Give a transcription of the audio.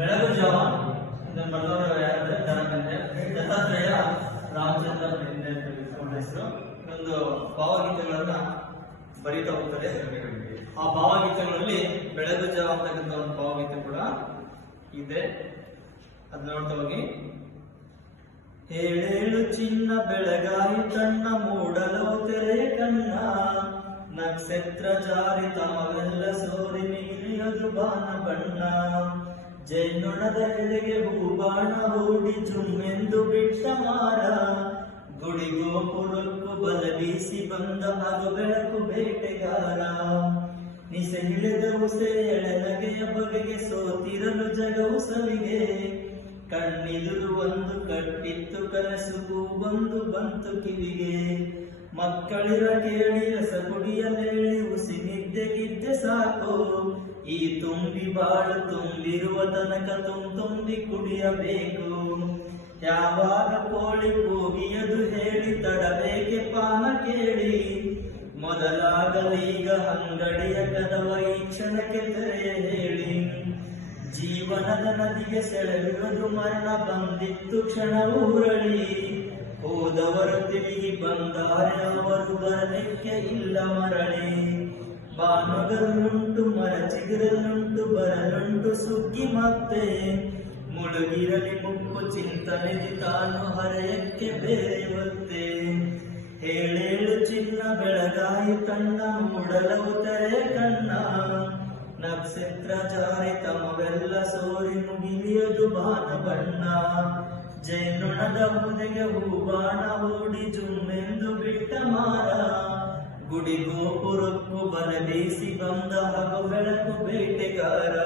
ಬೆಳಗು ಜಾವ ಇದನ್ನು ಬರೆದವರು ಯಾರಂದ್ರೆ ದತ್ತಾತ್ರೇಯ ರಾಮಚಂದ್ರ ಬೆಂಡೆ ಅಂತ ಇಟ್ಕೊಂಡ ಹೆಸರು. ಒಂದು ಭಾವಗೀತೆಗಳನ್ನ ಬರೀತಾ ಹೋಗ್ತಾರೆ. ಆ ಭಾವಗೀತೆಗಳಲ್ಲಿ ಬೆಳಗು ಜಾವ ಅಂತಕ್ಕಂಥ ಒಂದು ಭಾವಗೀತೆ ಕೂಡ ಇದೆ. ಅದ್ ನೋಡ್ತಾ ಹೋಗಿ. ಏಳೇಳು ಚಿನ್ನ ಬೆಳಗಾಯಿ ತನ್ನ ಮೂಡಲು ತೆರೆ ಕಣ್ಣ, ನಕ್ಷತ್ರ ಜಾರಿ ತಮವೆಲ್ಲ ಸೋರಿ ನೀರಿಯದು ಬಾನ ಬಣ್ಣ, ಜೈನುಣದ ಎಳೆಗೆ ಹೂಬಾಣ ಹೂಡಿ ಜುಮ್ಮೆಂದು ಬಿಟ್ಟ ಮಾರ, ಗುಡಿ ಗೋಪುರಕ್ಕೂ ಬಲ ಬೀಸಿ ಬಂದ ಹಾಗೂ ಬೆಳಕು ಬೇಟೆಗಾರ, ನಿಸೆ ಹಿಡಿದವು ಎಳೆನಗೆಯ ಬಗೆಗೆ ಸೋತಿರಲು ಜಗವು ಸವಿಗೆ, ಕಣ್ಣಿದುರು ಒಂದು ಕಟ್ಟಿತ್ತು ಕನಸು ಬಂದು ಬಂತು ಕಿವಿಗೆ, ಮಕ್ಕಳಿರ ಕೇಳಿ ರಸ ಕುಡಿಯಲೇಳಿ ಉಸಿ ನಿದ್ದೆಗಿದ್ದೆ ಸಾಕು, ಈ ತುಂಬಿ ಬಾಳು ತುಂಬಿರುವ ತನಕ ತುಂಬಿ ಕುಡಿಯಬೇಕು, ಯಾವಾಗ ಕೋಳಿ ಕೂಗಿಯದು ಹೇಳಿ ತಡಬೇಕೆ ಪಾನ ಕೇಳಿ, ಮೊದಲಾಗಲೀಗ ಅಂಗಡಿಯ ಕದವ ಈ ಕ್ಷಣಕ್ಕೆ ತೆರೆಯ ಹೇಳಿ, ಜೀವನದ ನದಿಗೆ ಸೆಳೆಯುವುದು ಮರಣ ಬಂದಿತ್ತು ಕ್ಷಣವು ಉರಳಿ, ಹೋದವರು ತಿರುಗಿ ಬಂದಾರೆ ಅವರು ಬರಲಿಕ್ಕೆ ಇಲ್ಲ ಮರಳಿ, ಬಾನುಗರನುಂಟು ಮರ ಚಿಗುರನುಂಟು ಬರಲುಂಟು ಸುಗ್ಗಿ ಮತ್ತೆ, ಮುಳುಗಿರಲಿ ಮುಕ್ಕು ಚಿಂತನೆ ತಾನು ಹರೆಯಕ್ಕೆ ಬೇರೆ ಒತ್ತೆ, ಹೇಳೇಳು ಚಿನ್ನ ಬೆಳಗಾಯಿ ತನ್ನ ಮೂಡಲವು ತೆರೆ ಕಣ್ಣ, ನಕ್ಷತ್ರ ಜಾರಿ ತಮವೆಲ್ಲ ಸೋರಿ ಮುಗಿಲಿಯದು ಬಾನ ಬಣ್ಣ, ಜೈನುಣದ ಹುದೆಗೆ ಹೂಬಾಣ ಹೂಡಿ ಜುಮ್ಮೆಂದು ಬಿಟ್ಟ ಮಾರ, ಗುಡಿ ಗೋಪುರಕ್ಕೂ ಬಲ ಬೀಸಿ ಬಂದ ಹಾಗೂ ಬೆಳಕು ಬೇಟೆಗಾರ.